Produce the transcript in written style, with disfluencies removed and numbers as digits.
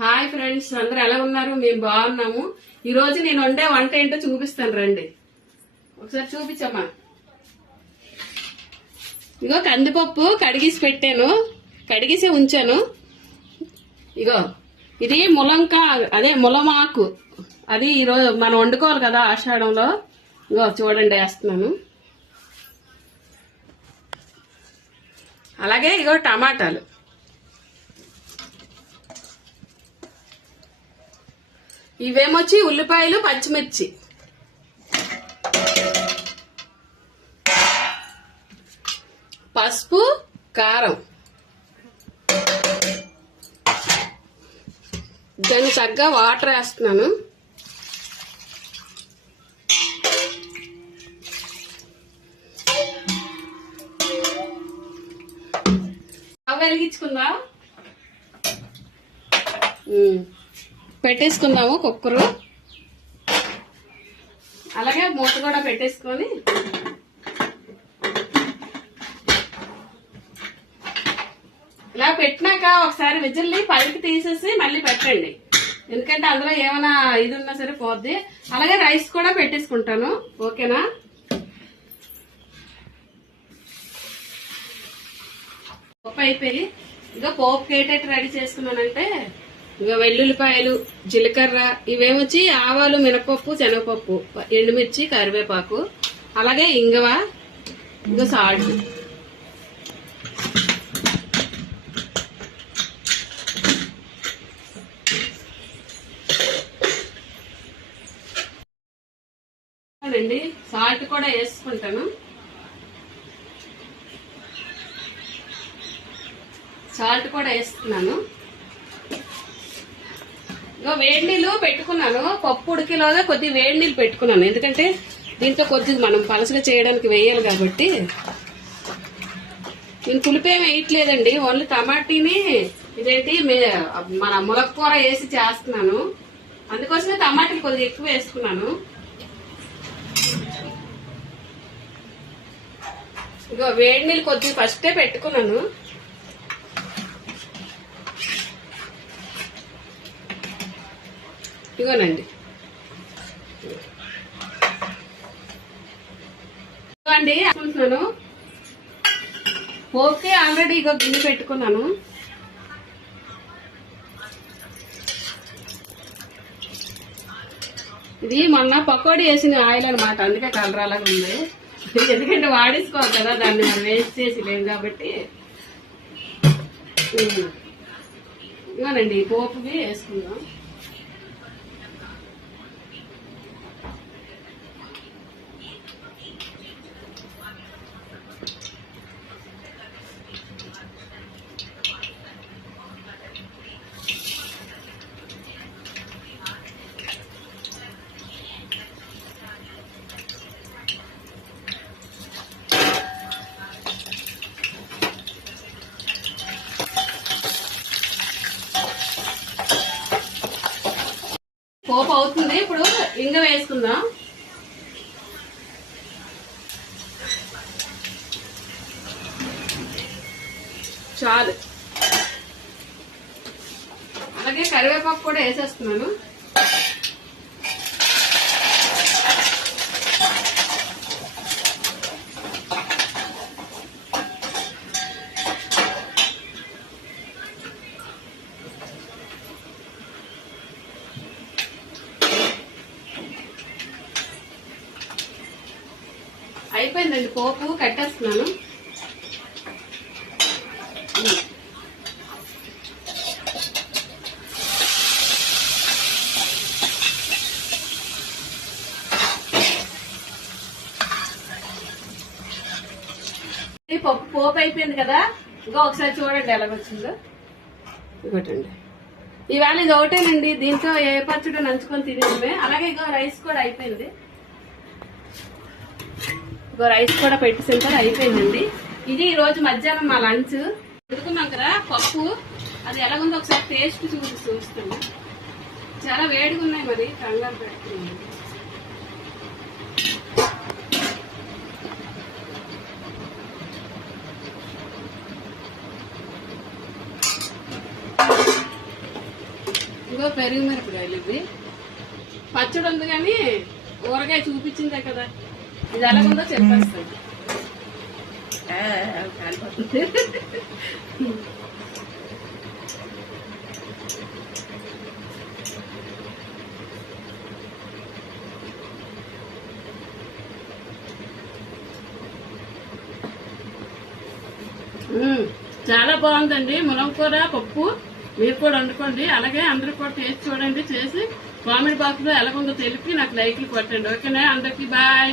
Hi friends, అందరూ ఎలా ఉన్నారు? మేము బాగున్నాము. ఈ రోజు నేను వండే వంట ఏంటో చూపిస్తాను, రండి. ఒకసారి చూపించమ్మా. ఇగో కందిపప్పు కడిగేసి పెట్టాను, కడిగేసి ఉంచాను. ఇగో ఇది ములంకా, అదే ములమాకు. అది ఈరోజు మనం వండుకోవాలి కదా ఆషాఢంలో. ఇగో చూడండి వేస్తున్నాను. అలాగే ఇగో టమాటాలు, ఇవేమొచ్చి ఉల్లిపాయలు, పచ్చిమిర్చి, పసుపు, కారం, దానికి తగ్గ వాటర్ వేస్తున్నాను. వెలిగించుకుందాం, పెట్టేసుకుందాము కుక్కరు. అలాగే మూత కూడా పెట్టేసుకొని ఇలా పెట్టినాక ఒకసారి విజిల్ని పైకి తీసేసి మళ్ళీ పెట్టండి, ఎందుకంటే అందులో ఏమైనా ఇది ఉన్నా సరే పోద్ది. అలాగే రైస్ కూడా పెట్టేసుకుంటాను, ఓకేనా? పప్పు అయిపోయి ఇంకా పోపుకి ఏటట్టు రెడీ చేసుకున్నానంటే, ఇక వెల్లుల్లిపాయలు, జీలకర్ర, ఇవేమొచ్చి ఆవాలు, మినపప్పు, శనగపప్పు, ఎండుమిర్చి, కరివేపాకు, అలాగే ఇంగవ, ఇంకా సాల్ట్. అండి సాల్ట్ కూడా వేసుకుంటాను. సాల్ట్ కూడా వేస్తున్నాను. వేడి నీళ్ళు పెట్టుకున్నాను, పప్పు ఉడికేలాగా కొద్దిగా వేడి నీళ్ళు పెట్టుకున్నాను, ఎందుకంటే దీంతో కొద్దిగా మనం పలసగా చేయడానికి వేయాలి కాబట్టి. నేను పులిపేం వేయట్లేదండి, ఓన్లీ టమాటీని ఇదేంటి మన ములక్కూర వేసి చేస్తున్నాను, అందుకోసమే టమాటీలు కొద్దిగా ఎక్కువ వేసుకున్నాను. ఇగో వేడి నీళ్ళు కొద్దిగా ఫస్టే పెట్టుకున్నాను. ఇగోనండి, ఇవ్వండి అనుకుంటున్నాను. పోపుకి ఆల్రెడీ ఇగో గిన్నె పెట్టుకున్నాను. ఇది మొన్న పకోడీ వేసిన ఆయిల్ అనమాట, అందుకే కలర్ అలాగా ఉంది. ఎందుకంటే వాడేసుకోవాలి కదా, దాన్ని మనం వేస్ట్ చేసి లేము కాబట్టి. ఇవ్వనండి పోపుకి వేసుకుందాం. పోపు అవుతుంది, ఇప్పుడు ఇంగ వేసుకుందాం. చాలు. అలాగే కరివేపాకు కూడా వేసేస్తున్నాను. అయిపోయిందండి, పోపు కట్టేస్తున్నాను. పోపు అయిపోయింది కదా, ఇంకా ఒకసారి చూడండి ఎలాగొచ్చిందో. ఇవ్వటండి, ఇవాళ ఇది ఒకటేనండి, దీంతో ఏ పచ్చడి నంచుకొని తినేమే. అలాగే ఇగో రైస్ కూడా అయిపోయింది, రైస్ కూడా పెట్టేసిన అయిపోయిందండి. ఇది ఈ రోజు మధ్యాహ్నం మా లంచ్. ఉడుకున్నాం కదా పప్పు, అది ఎలాగుందో ఒకసారి టేస్ట్ చూస్తాము. చాలా వేడిగా ఉన్నాయి, మరి కంగారు పెడుతున్నాం. ఇగో పెరుగు మిరపకాయలు ఇవి పచ్చడి ఉంది కానీ ఊరగాయ చూపించిందే కదా ఇది ఎలాగుందో చెప్పేస్తాను. కాలిపోతుంది. చాలా బాగుందండి ములంకూర పప్పు. మీరు కూడా వండుకోండి, అలాగే అందరూ కూడా టేస్ట్ చూడండి, చేసి కామెంట్ బాక్స్ లో ఎలాగుందో తెలిపి నాకు లైక్లు కొట్టండి. ఓకేనా, అందరికి బాయ్.